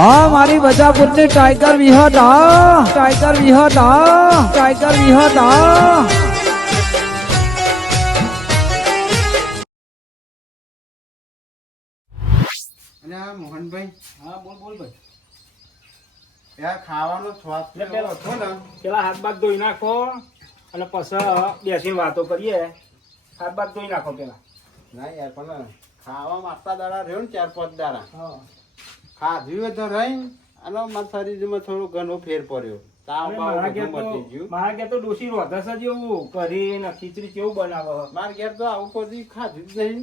હા મારી બજાપુરની ટાઈગર વિહટ હા ટાઈગર વિહટ હા ટાઈગર વિહટ હા અને આ મોહનભાઈ? હા બોલ બોલ ભાઈ. ત્યાં ખાવાનો સ્વાદ એવો હતો ને? પેલા હાથ બાદ ધોઈ નાખો અને પછી બેસીને વાતો કરીએ. હાથ બાદ ધોઈ નાખો પેલા. ના યાર પણ ખાવામાં આટલા દાડા રહ્યો ને ચાર પાંચ દાડા. હા. ખાધું હોય તો રહી અને મારા શરીરમાં થોડો ઘણો ફેર પડ્યો. તાવ બાવ મારા ઘેર બધું ગયું. મારા ઘેર તો ડોશી રોધસ જ એવું કરીને ખીચડી કેવું બનાવે. મારા ઘેર તો આવું કદી ખાધું જ નહીં.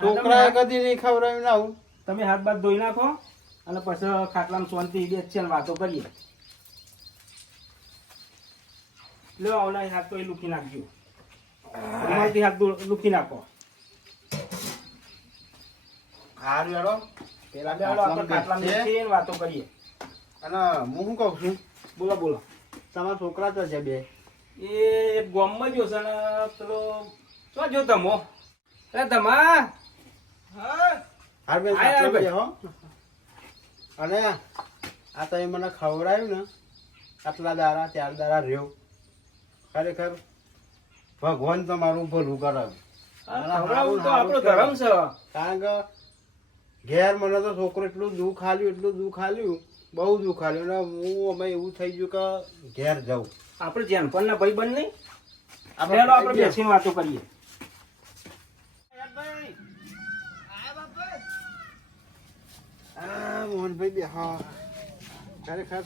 છોકરાએ કદી નહીં ખવડાવ્યું આવું. તમે હાથ બાથ ધોઈ નાખો અને પછી ખાટલામાં શાંતિ બેસીએ ને વાતો કરીએ. લ્યો આવના હાથ તો એ લૂકી નાખજો. રૂમાલથી હાથ લૂકી નાખો. હારું હેડો. પેલા. બેસીને વાતો કરીએ. અને હું શું કહું છું? બોલો બોલો. તમારા છોકરા તો છે બે. એ ગોમમાં જો છે ને પેલો શું જો તમો? અરે તમા. અને આ તમે મને ખવડાવ્યું ને આટલા દારા ચાર દારા રહ્યો. ખરેખર ભગવાન તમારું ભલું કરાવ્યું તો આપણો ધર્મ છે. કારણ કે ઘેર મને તો છોકરો એટલું દુઃખ આલ્યું એટલું દુઃખ આલ્યું બહુ દુઃખ આલ્યું. અને હું અમે એવું થઈ ગયું કે ઘેર જવું આપણે જેનપણના ભાઈ બંધ નહીં. આપણે આપણે બેસીને વાતો કરીએ. મોહનભાઈ બે હા. ખરેખર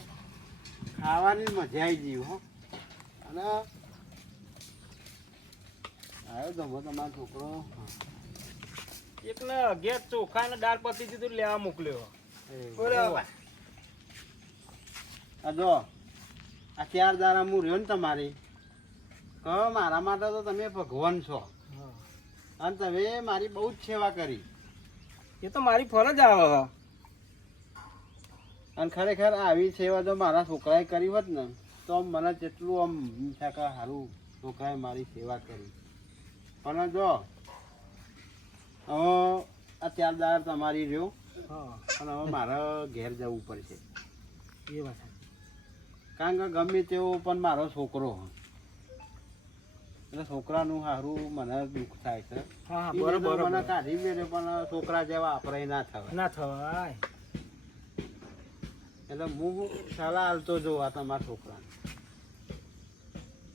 ખાવાની મજા આવી ગઈ હો. અને આવ્યો તો તમારો છોકરો. એકને અગિયાર ચોખા ને દાળ પતી દીધું લેવા મોકલ્યો. બરાબર આ જો આ ચાર દારા હું રહ્યો ને તમારી. કહો મારા માટે તો તમે ભગવાન છો. અને તમે મારી બહુ જ સેવા કરી. એ તો મારી ફરજ આવે. અને ખરેખર આવી સેવા જો મારા છોકરાએ કરી હોત ને તો મને જેટલું આમ સારું છોકરાએ મારી સેવા કરી. પણ જો હવે ચાર તમારી રહ્યો. હા. અને હવે મારે ઘેર જવું પડશે. એ વાત કારણ કે ગમે તેવો પણ મારો છોકરો. એટલે છોકરાનું સારું મને દુઃખ થાય છે. બરોબર મને કાઢી મેળે પણ છોકરા જેવા આપણે ના થવાય. ના થવાય. એટલે હું સલાહ હાલતો જોઉં આ તમારા છોકરાને.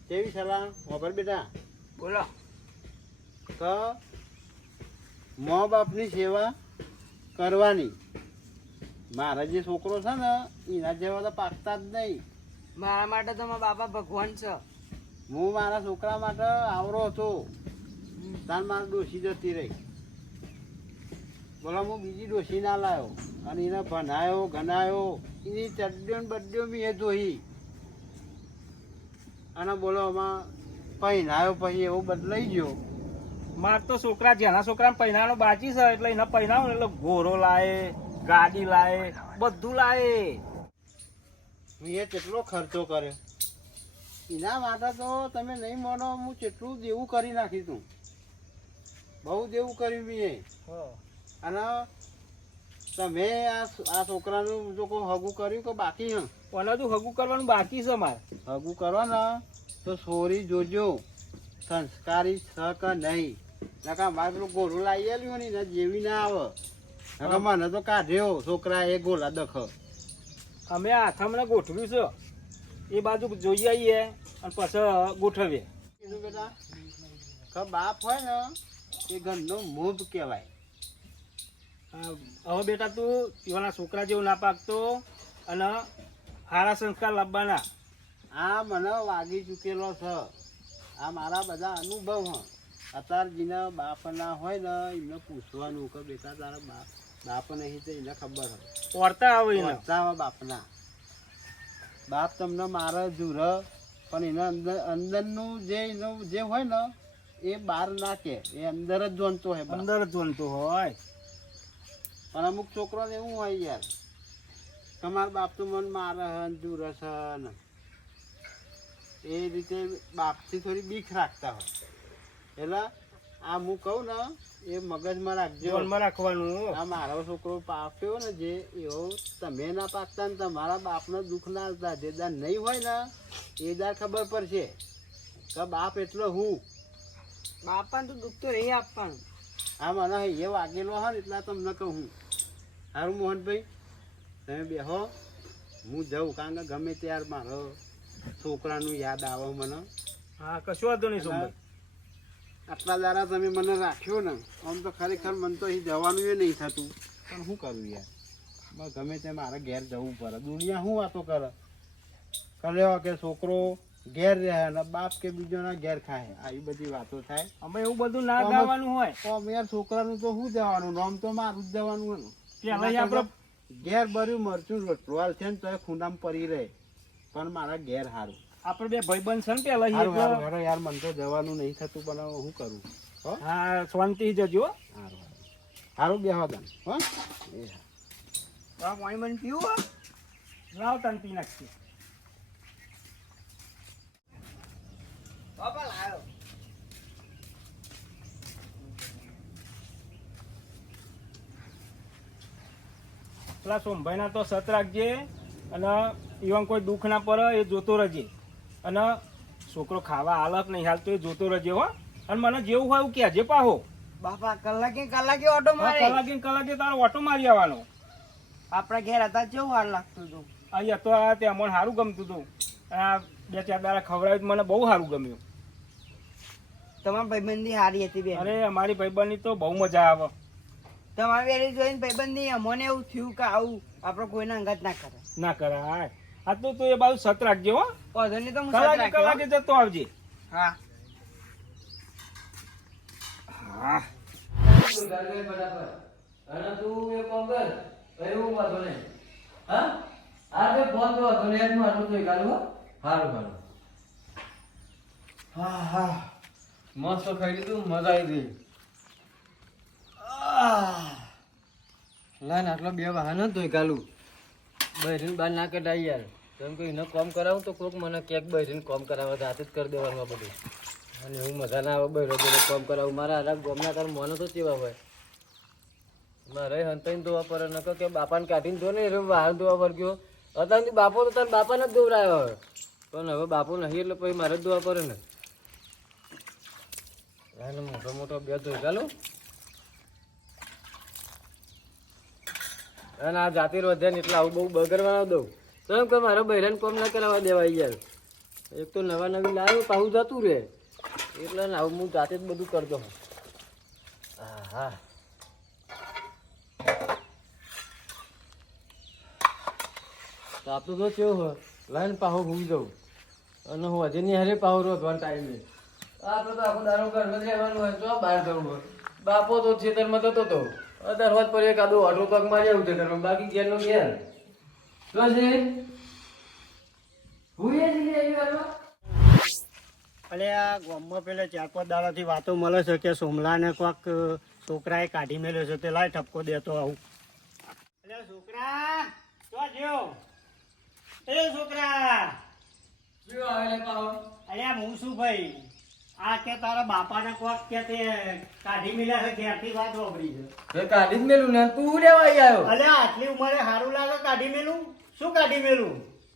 કેવી સલાહ? વગર બેટા. બોલો. તો મા બાપની સેવા કરવાની. મારા જે છોકરો છે ને એના જેવા તો પાકતા જ નહીં. મારા માટે તો મારા બાપા ભગવાન છે. હું મારા છોકરા માટે આવરો હતો. તાર મારે ડોસી જતી રહી. બોલો હું બીજી ડોસી ના લાવ્યો અને એને ભણાયો ગણાયો. એની ચડ્યો ને બડ્યો બી એ ધોઈ અને બોલો આમાં પહેરાયો પછી એવો બદલાઈ ગયો. માર તો છોકરા જેના છોકરા પહેરાનો બાચી છે એટલે એના પહેરાવું ને એટલે ઘોડો લાવે ગાડી લાવે બધું લાવે મેં કેટલો ખર્ચો કર્યો? એના માટે તો તમે નહીં માનો હું કેટલું દેવું કરી નાખી તું બહુ દેવું કર્યું મેં અને તમે આ આ છોકરાનું જો કોઈ હગું કર્યું કે બાકી હં પણ હજુ હગું કરવાનું બાકી છે મારે. હગું કરવાના તો સોરી જોજો. સંસ્કારી છે કે નહીં? નકા મારે પેલું ગોળું લાવી આલ્યું ને એના જેવી ના આવે. નકા મને તો કાઢ્યો છોકરા એ ગોલા દખ. અમે હાથામને ગોઠવ્યું છે. એ બાજુ જોઈ આવીએ અને પછી ગોઠવીએ. કીધું બેટા કે બાપ હોય ને એ ઘરનો મોભ કહેવાય. હવે બેટા તું એવાના છોકરા જેવું ના પાકતો અને સારા સંસ્કાર લાવવાના. આ મને વાગી ચૂકેલો છે. આ મારા બધા અનુભવ હ. અત્યાર જેના બાપના હોય ને એમને પૂછવાનું કે બેટા તારા બાપ બાપ નહીં તો એને ખબર હોય. વર્તા આવે બાપના બાપ તમને મારે જુર પણ એના અંદર અંદરનું જે એનું જે હોય ને એ બહાર નાખે એ અંદર જ જોનતો હોય અંદર જ જોનતો હોય. પણ અમુક છોકરાને એવું હોય યાર તમારા બાપ તો મન મારે હે જુરસ હન. એ રીતે બાપથી થોડી બીક રાખતા હોય. એટલે આ હું કહું ને એ મગજમાં રાખજો. મનમાં રાખવાનું. આ મારો છોકરો પાક્યો ને જે એવો તમે ના પાકતા ને તમારા બાપને દુઃખ ના આવતા. જે દાર નહીં હોય ને એ દાર ખબર પડશે. કે બાપ એટલો હું? બાપાને તો દુઃખ તો નહીં આપવાનું. હા મને એ વાગેલો હોય ને એટલા તમને કહું સારું મોહનભાઈ તમે બેહો. હું જાઉં કારણ કે ગમે ત્યાર મારો છોકરાનું યાદ આવે મને. હા કશું વાંધો નહીં સોમભાઈ. આટલા દારા તમે મને રાખ્યો ને આમ તો ખરેખર મને તો અહીં જવાનું એ નહીં થતું. પણ શું કરું યાર? ગમે તે મારે ઘેર જવું પડે. દુનિયા શું વાતો કરે? કરે કે છોકરો ઘેર રહે અને બાપ કે બીજોના ઘેર ખાય. આવી બધી વાતો થાય. અમે એવું બધું ના જવાનું ગાવાનું હોય. તો અમે યાર છોકરાનું તો શું જવાનું? નામ તો મારું જ જવાનું હોય ઘેર ભર્યું મરચું રોટવાલ છે ને તો એ ખૂંડામાં પડી રહે. પણ મારા ઘેર હારું. આપણે બે ભાઈબંધ છે ને પેલા યાર મને તો જવાનું નહીં થતું પણ હું કરું? હો? શાંતિ જજો સારું બે હારું. હો. બન પીવું લાવ તને પી નાખશે બાપા લાયો. પેલા સોમભાઈના તો સત રાખજે અને ઈવન કોઈ દુઃખ ના પડે એ જોતો રહેજે. અને છોકરો ખાવા હાલક નહીં હાલતો એ જોતો રહેજે હો. અને મને જેવું હોય એવું કહેજે પાહો. બાપા કલાકે કલાકે ઓટો હા, મારે. કલાકે કલાકે તારો ઓટો મારી આવવાનો. આપણા ઘેર હતા કેવું વાર લાગતું હતું? અહીંયા તો આ તે મને સારું ગમતું હતું. આ બે ચાર દાડા ખવડાવ્યું તો મને બહુ સારું ગમ્યું. તમારી ભાઈબંધી સારી હતી બેન. અરે અમારી ભાઈબંધની તો બહુ મજા આવે. તમારી વેરી જોઈને ભાઈબંધી અમને એવું થયું કે આવું આપણે કોઈના અંગત ના કરે ના કરાય. આ તો તું એ બાજુ સત રાખજો હો. નહીં તો હું સાથ કલાકે જતો આવજે હા. હા અને તું એક કામ કર એવું વાંધો નહીં હા. આ બે ફોન તો વાંધો નહીં એનું આટલું તો કાઢું હો. સારું સારું હા હા. મસ્ત ખાઈ લીધું મજા આવી ગઈ. લાઈન આટલો બે વાહન તો કાલું બહેરીને બહાર ના કઢાઈ યાર. કેમ કે એને કોમ કરાવું તો કોક મને ક્યાંક બહેરીને કોમ કરાવવા જાતે જ કરી દેવાનું બધું. અને હું મજા ના આવે બહેરો જોડે કોમ કરાવું. મારા હારા ગોમના તાર મોનો તો ચેવા હોય? મારે હંતાઈને ધોવા પડે ન કે બાપાને કાઢીને ધો ને એ બહાર ધોવા પર ગયો અત્યારથી બાપો તો તાર બાપાને જ દોરાયો હવે. પણ હવે બાપો નહીં એટલે પછી મારે જ ધોવા પડે ને. મોટો મોટો બે ધોઈ ચાલો. અને આ જાતિ વધે ને એટલે આવું બહુ બગડવા દઉં. તો એમ કે મારા બહેરાને કોમ ના કરાવવા દેવાય યાર. એક તો નવા નવી લાવ્યો પાહું જતું રહે. એટલે ને આવું હું જાતે જ બધું કરતો હા હા તાપતું તો કેવું હોય, લાઈન પાહો ભૂલી જવું. અને હું હજી ની હારે પાહો રોધવાનો ટાઈમ આપણે તો આખો દારૂ ઘરમાં રહેવાનું હોય, તો બહાર જવું હોય. બાપો તો ખેતરમાં જતો હતો દરવાજ પર એક આદુ અઢો પગ મારી છે ખેતરમાં બાકી ઘેરનું ઘેર. તો છે હું એ જ નહીં આવ્યો અલે આ ગામમાં પેલા ચાર પાંચ દાડાથી વાતો મળે છે કે સોમલાને કોઈક છોકરાએ કાઢી મેલ્યો છે તે લાય ઠપકો દેતો આવું. અલે છોકરા તો જો. એ છોકરા. અરે હું શું ભાઈ આ કે તારા બાપાને કોક કે તે કાઢી મેલ્યા છે ઘેરથી વાત વાપરી છે. એ કાઢી જ મેલું ને તું લેવા આવ્યો અલે આટલી ઉંમરે સારું લાગે કાઢી મેલું? શું કાઢી મેલું?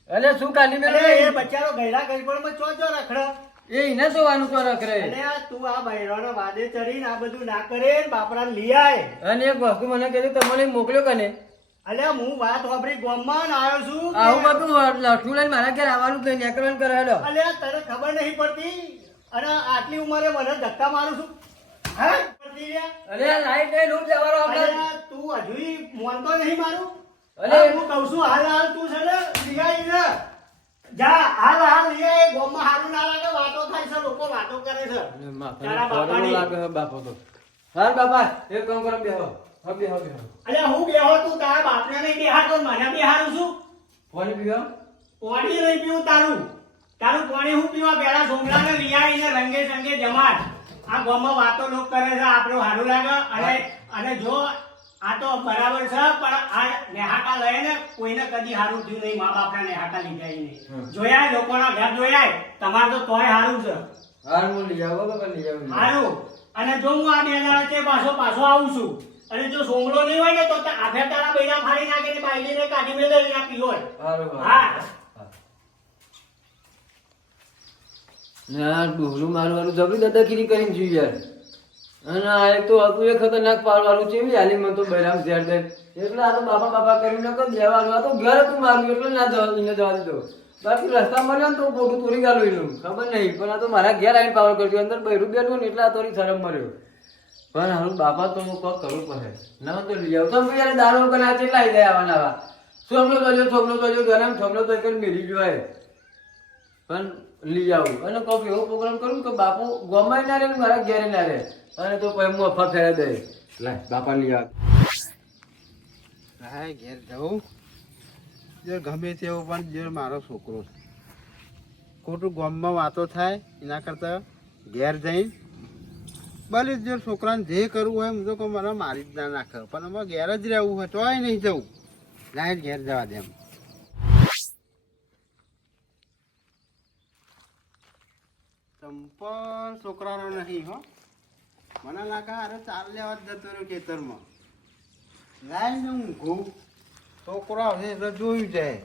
અલે શું કાઢી અરે એ બચારો ગયડા ગઈપણમાં ચો ચો રખડે? એ એને જોવાનું તો રખરે અને આ તું આ બૈરાનો વાદે ચડીને આ બધું ના કરે ને બાપરાને લઈ આય. અને એક વસ્તુ મને કીધું તમને મોકલ્યો કને અલ્યા હું વાત વાપરી ગામમાં ને આવ્યો છું. આવું બધું લઠું લઈને મારા ઘેર આવવાનું જ કરેલો કરે અલ્યા તને ખબર નહીં પડતી? અને આટલી ઉંમરે મને ધક્કા મારું છું. હે? અરે લાઈટ નહીં લૂટ જવાનો આપણે તું હજુય મોનતો નહીં મારું. અરે. હું કહું છું હાલ હાલ તું છે ને લીઆઈ ને જા હાલ હાલ લીઆઈ ગોમમાં ગામમાં હારું ના લાગે વાતો થાય છે લોકો વાતો કરે છે. તારા બાપાની. લાગે છે બાપો તો. હા બાપા એક કામ કરો બેહો. હા બેહો બેહો. અરે હું બેહો તું તારા બાપને નહીં બેહાડતો મને બેહારું છું. ફોન પીવો? પાણી નહીં પીવું તારું. તારું પાણી હું પીવા પેલા સોમલાને રિયાઈને રંગે સંગે જમાડ. આ ગામમાં વાતો લોક કરે છે આપણું સારું લાગે. અને અને જો આ તો બરાબર છે પણ આ નેહાકા લઈ ને કોઈને કદી સારું થયું નહીં મા બાપના નેહાકા લીધા નહીં. જોયા લોકોના ઘર જોયા તમારે તો તોય સારું છે. સારું લઈ આવો બાપા લઈ આવો. સારું અને જો હું આ બે દાડા છે પાછો પાછો આવું છું અને જો સોમલો નહીં હોય ને તો તે આફે તારા બૈરા ફાડી નાખીને બાયડીને કાઢી પીઓય. સારું હા. ને ડોહલું મારવાનું જબરી દાદાગીરી કરીને જોયું યાર. અને આ એક તો હતું એ ખતરનાક પાડવાનું છે, એવી હાલી મને તો બહેરામ ઝેર દે એટલે આ તો બાપા બાપા કરીને નકો દેવાનું આ તો ઘર હતું મારું, એટલે ના જવા એને જવા દીધો. બાકી રસ્તા મળ્યો ને તો પોતું તોડી ગાલું એનું. ખબર નહીં, પણ આ તો મારા ઘેર આવીને પાવર કરજો અંદર બહેરું બેઠું ને એટલે આ તોરી શરમ મળ્યો. પણ હારું, બાપા તો હું કોક કરવું પડે. ના તો લઈ આવું. તો યાર દારૂ આ કેટલા આવી જાય આવાના આવા. છોકરો તો જો છોકરો તો જો, ગરમ છોકરો તો મેરી જોવાય પણ લઈ આવું અને કોક એવો પ્રોગ્રામ કરું કે બાપુ ગમાય ના રહે મારા ઘેરે ના રહે. અને તો પછી હું ફેરે દે. લે, બાપા લઈ આવ. હા, ઘેર જવું જો ગમે તેવો પણ જો મારો છોકરો છે. ખોટું ગામમાં વાતો થાય, એના કરતાં ઘેર જઈને. ભલે જો છોકરાને જે કરવું હોય, હું તો કહું, મને મારી જ ના નાખે. પણ અમારે ઘેર જ રહેવું હોય, તોય નહીં જવું. ના ઘેર જવા દે એમ. ચંપલ છોકરાનો નહીં હો. મને લાગે અરે ચાલ લેવા જતો રહ્યો ખેતરમાં. લાઈને ઊંઘું છોકરો આવશે એટલે જોયું જાય.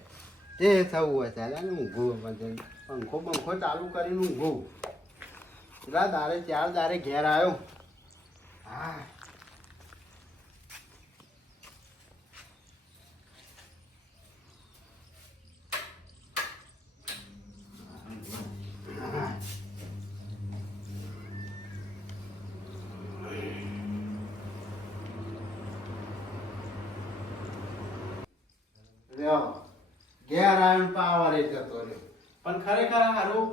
જે થવું હોય ચાલે ને ઊંઘું પછી પંખો પંખો ચાલુ કરીને ઊંઘું પેલા દારે ચાર દારે ઘેર આવ્યો. હા લ્યો ઘેર પાવર એ જતો રહ્યો. પણ ખરેખર હારું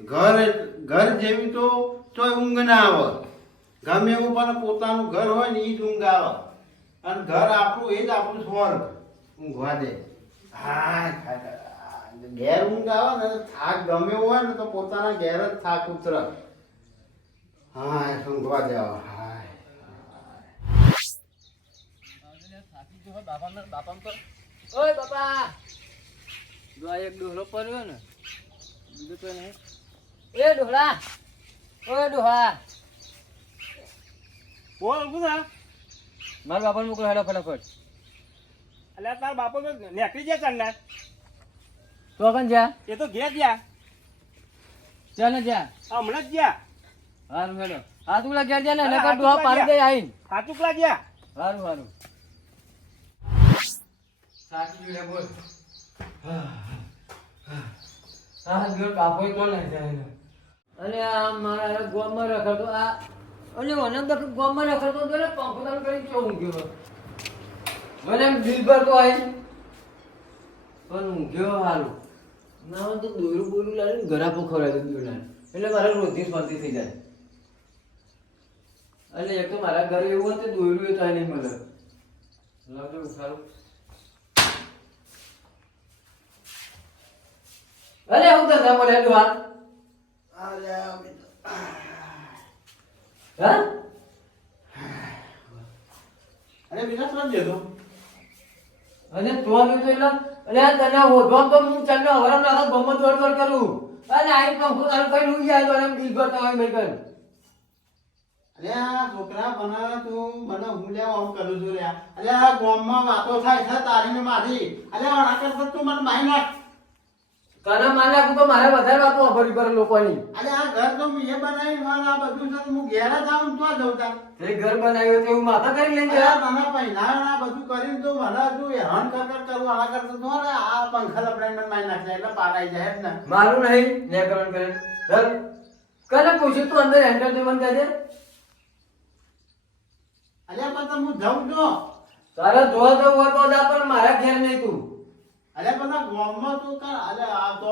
ઘર ઘર જેવી તો તોય ઊંઘ ના આવે ગમે એવું પણ પોતાનું ઘર હોય ને એ જ ઊંઘ આવે અને ઘર આપણું એ જ આપણું સ્વર્ગ. ઊંઘવા દે. હા ઘેર ઊંઘ આવે ને થાક ગમે હોય ને તો પોતાના ઘેર જ થાક ઉતરે. હા, ઊંઘવા જાવ હા ઓય, બાપા! જો આ એક ડોહલો પડ્યો ને બીજું તો નહીં. એ ડોહલા ઓય ડોહા બોલ શું મારા બાપાને મોકલો હેલો ફટાફટ. એટલે તાર બાપો નેકરી ગયા ચાંદા તો કન જા. એ તો ઘેર ગયા. ચાલ ને જા. હમણાં જ ગયા. હારું હેલો હાથુકલા તું ઘેર જા ને નકર ડોહા પાડી દે આઈન. હાથુકલા ગયા. હારું હારું. સાચી જોડે બોલ. હા. ઘર બાપો તો લઈ જાય અને આ મારા રખડતો આ અને મને તો ગોમમાં રખડતો તો ને પંખો કરીને ચો ઊંઘ્યો મને એમ દિલ આવી પણ ઊંઘ્યો હારું. ના તો દોરું બોરું લાવીને ગરાપો ખવડાવી દઉં દોરડા એટલે મારે રોજની શાંતિ થઈ જાય. એટલે એક તો મારા ઘરે એવું હતું દોયરું એ તો નહીં મળે. લાવજો ઉઠાડું. અરે હું તો ના મળે ડોહા અરે હા? અરે બીજા શું દેતો અને તો આવ્યું તો એટલે અરે આ તને ઓઢવા તો હું તને હવરામ નાખો ગમત દોડ દોડ કરું. અરે આઈ પંખો તારું કઈ લઈ જાય તો એમ દિલ ભરતા હોય મેં કર અરે આ છોકરા બના તું મને હું લેવા આમ કરું છું રે અરે આ ગામમાં વાતો થાય છે તારી ને મારી. અરે આ તું મને મારી નાખ. તને માન નાખું તો મારે વધારે વાતો અભરી કરે લોકોની. અરે આ ઘર તો મેં બનાવી હોય આ બધું છે હું ઘેરા થાઉં તો જઉં તાર તે ઘર બનાવ્યું તેવું માથા કરી લઈને અરે આ તને પહેલા આ બધું કરીને તો મને તું હેરાન કર કર આના કરતો તો આ પંખા લપડાઈને મારી નાખે એટલે પાડાઈ જાય ને. મારું નહીં ન્યાકરણ કરે. ધર કને પૂછ્યું તું અંદર એન્ટર દેવન મને કહેજે. અરે પણ તો હું જઉં તો તારે જોવા જવું હોય તો જા પણ મારા ઘેર નહીં તું. અરે બધા ગામમાં તું કર અરે આ તો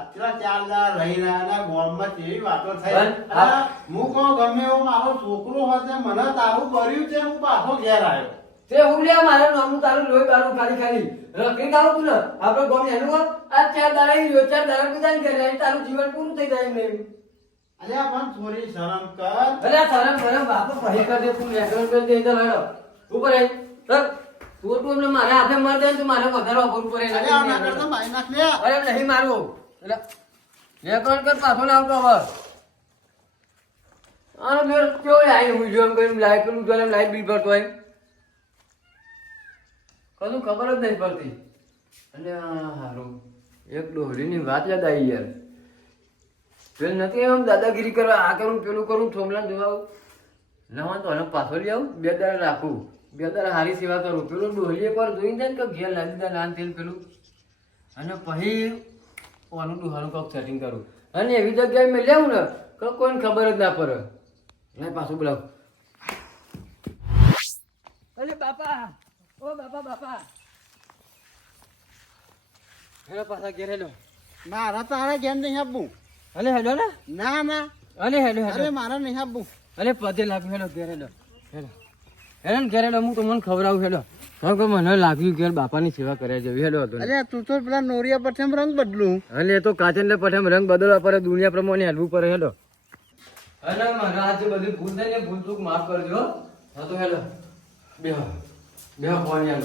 અત્યારે ચાર દાડા રહી રહ્યા ગામમાં કેવી વાતો થઈ. હું કહું ગમે એવો મારો છોકરો હશે મને તારું કર્યું છે હું પાછો ઘેર આવ્યો. તે હું લે મારે નામનું તારું લોહી તારું ખાલી ખાલી. રખડી ખાવ તું ને. આપણે ગોમ એનું આ ચાર દાડા રહ્યો ચાર દાડા ને ઘરે તારું જીવન પૂરું થઈ જાય એમ. અરે પણ થોડી શરમ કર. અરે શરમ શરમ. બાપુ પહી કર દે તું. ન્યાકરણ કરી દે ઇધર હેડો ઉપર આઈ સર એટલે મારે મારા હાથે મર દે તો મારે વધારે વાપરવું પડે. અરે આ ના કરતા મારી નાખ લે. અરે નહીં મારો. એટલે રેકોર્ડ કર પાછો લાવ આવતો હવે. આનો દિવસ કેવો લાઈન હું જો એમ કરીને લાઈટ કરું જો એમ લાઈક બિલ ભરતો હોય. કશું ખબર જ નહીં પડતી. અને હારું. એક ડોહરીની વાત યાદ આવી યાર. પેલ નથી એમ દાદાગીરી કરવા આ કરું પેલું કરું થોમલા જોવાવું ના તો પાછો લઈ આવું બે દાડા રાખું. બે દાડા હારી સેવા કરું પેલું ડોહલી પર જોઈને જાય ને કે ઘેર લાદી દા નાન તેલ પેલું. અને પછી ઓનું ડોહાનું કોક સેટિંગ કરું. અને એવી જગ્યાએ મેં લેવું ને કે કોઈને ખબર જ ના પડે. ના પાછું બોલાવું. અરે બાપા. ઓ બાપા બાપા. હેલો પાછા ઘેર હેલો. મારા તારે ઘેર નહીં આપવું અલે હેલો ને? ના ના. અલે હેલો અરે મારા નહીં આપવું અલે પદે લાગ્યું હેલો ઘેર હેલો. હેલો. હેલો ને ઘેર હેલો હું તમને ખવડાવું હેલો કારણ કે મને લાગ્યું કે બાપાની સેવા કર્યા જેવી હેલો હતો અરે તું તો પેલા નોરિયા પઠેમ રંગ બદલું. અને એ તો કાચન પઠેમ રંગ બદલવા પડે દુનિયા પ્રમાણે હેલવું પડે હેલો અરે મારા આજે બધી ભૂલ થઈ ને ભૂલ ચૂક માફ કરજો હા. તો હેલો બે બે ફોન યાર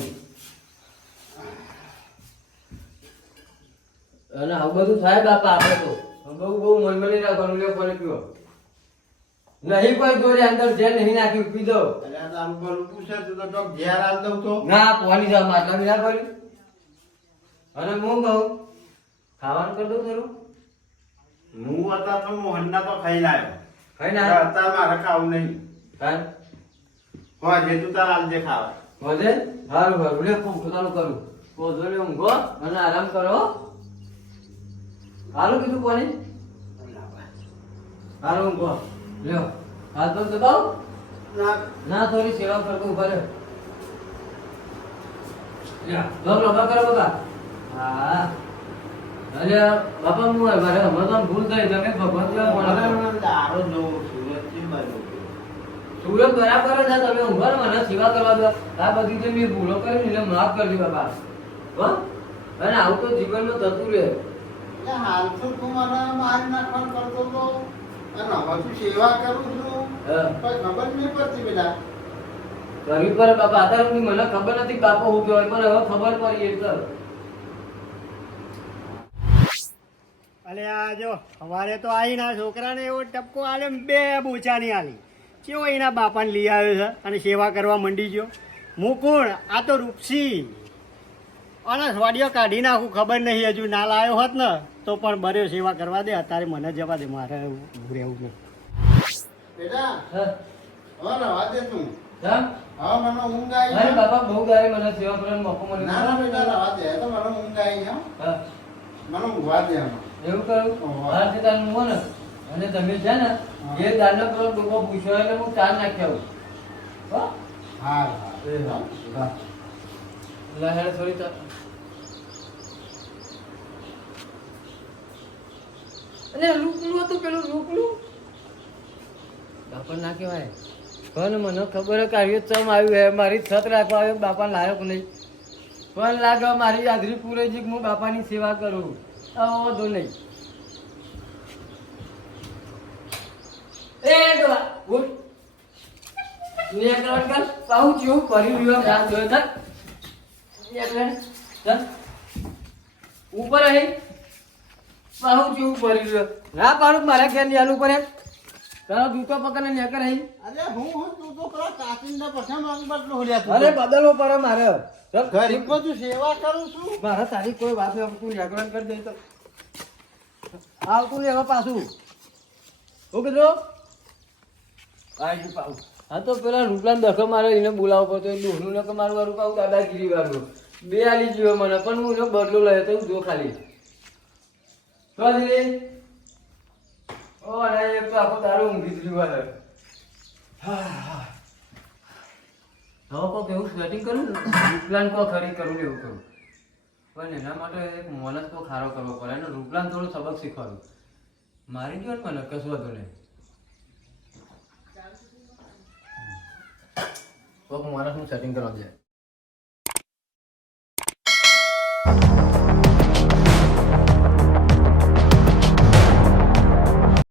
અને આવું બધું થાય બાપા આપણે તો. બહુ બહુ મનમની રાખવાનું લે ફોન પીવો. નહીં કોઈ દોરી અંદર જે નહીં નાખ્યું પી દો. અરે આ તારું પૂછે તું તો ચોક ઘેર દઉં તો. ના પોની જાવ માટલા બી ના કર્યું અને હું કહું ખાવાનું કરી દઉં ખરું. હું હતા તો મોહનના તો ખાઈ લાવ્યો ખાઈ ના અત્યારે મારે ખાવું નહીં. કાંઈ? હા જે તું તાર આજે ખાવા. વધે સારું સારું લે ખૂબ પોતાનું કરું. પોતો લે ઊંઘો અને આરામ કરો હારું કીધું કોની હારું ઊંઘો. લ્યો હાથ તો દબાવ. ના. ના થોડી સેવા કરતો ઊભા રહ્યો લ્યો લગા કરો બકા. હા. અરે બાપા હું મારે હમણાં તો ભૂલ થઈ તમે ભગવાન. દારો જોઉં સુરતથી બાજુ સુરત બરાબર છે તમે ઊભા મને સેવા કરવા દો. આ બધી જે મેં ભૂલો કરી એટલે માફ કરજો બાપા. હો? અને આવું તો જીવનમાં થતું રહે. હાલ તો તું મને મારી નાખવાનું કરતો તો અને હવે સેવા કરું છું? હા. ખબર નહીં પડતી બેટા કરવી પડે બાપા અત્યારે મને ખબર નથી બાપા હું કહેવાય પણ હવે ખબર પડી એટલે. અલે આ જો સવારે તો આવીને છોકરાને એવો ટપકો આલે બે બે બોચાની આલી. કેવો એના બાપાને લઈ આવ્યો છે અને સેવા કરવા મંડી ગયો? મુકુણ આ તો રૂપસી અને વાડીઓ કાઢી નાખું ખબર નહીં હજુ ના લાયો હોત ને તો પણ બરે સેવા કરવા દે અત્યારે મને જવા દે મારે ઊભું રહેવું નહીં. બેટા હા. હવે રવા દે તું. હા? મને ઊંઘ આવી અરે બાપા બહુ ગારે મને સેવા કરવાનો મોકો મળ્યો. ના ના બેટા રવા દે તો મને ઊંઘ આવી હા. મને ઊંઘવા દે. એવું કરું? હા મારે તે તારું ને અને તમે છે ને એ દાનનો પેલો લોકો પૂછ્યો એટલે હું ચાર નાખી આવું હા? હા એ હા હા. લહેર થોડી અને રૂપલું હતું પેલું રૂપલું બાપા ના કહેવાય પણ મને ખબર કે કાર્ય ચમ આવ્યું હે મારી છત રાખવા આવ્યો બાપા લાયક નહીં પણ લાગે મારી હાજરી પૂરે છે હું બાપાની સેવા કરું આવો નહીં એ ડોહા, ઉઠ. નિયંત્રણ કર. પાહુ જેવું કરી રહ્યો રાત જોયો. નિયંત્રણ. ઉપર અહીં પાહુ જેવું પડી રહ્યો ના પાડું મારા ઘેરની પડે તારો દૂતો પકડને નેકર અહીં અરે હું હું તું તો પેલા કાચીના પછી રંગ બદલું લ્યા અરે બદલવો પડે મારે. ચાલ. ગરીબમાં તું સેવા કરું છું. મારા તારી કોઈ વાત નહીં તું જાગરણ કરી દે તો. આવતું લેવા પાછું. હું કીધું? આવી પાછું હા તો પેલા રૂપલાન દખો મારે એને બોલાવવો પડતો એ ડોહનું ને કે મારું વારું પાછું દાદાગીરી વાળું. બે આલી જીવો મને પણ હું એનો બદલો લયો તો જો ખાલી. તો ઓ અરે એક તો આખું તારું ઊંઘી દીધું હા હવે કોક એવું સેટિંગ કરું ને રૂપલાન કો ખરી કરું ને એવું કરું? પણ એના માટે એક મોનસ કો ખારો કરવો પડે એનો રૂપલાન થોડું સબક શીખવાડું. મારી ગયો ને મને કશું હતું નહીં. કોક મોનસ હું સેટિંગ કરવા જાય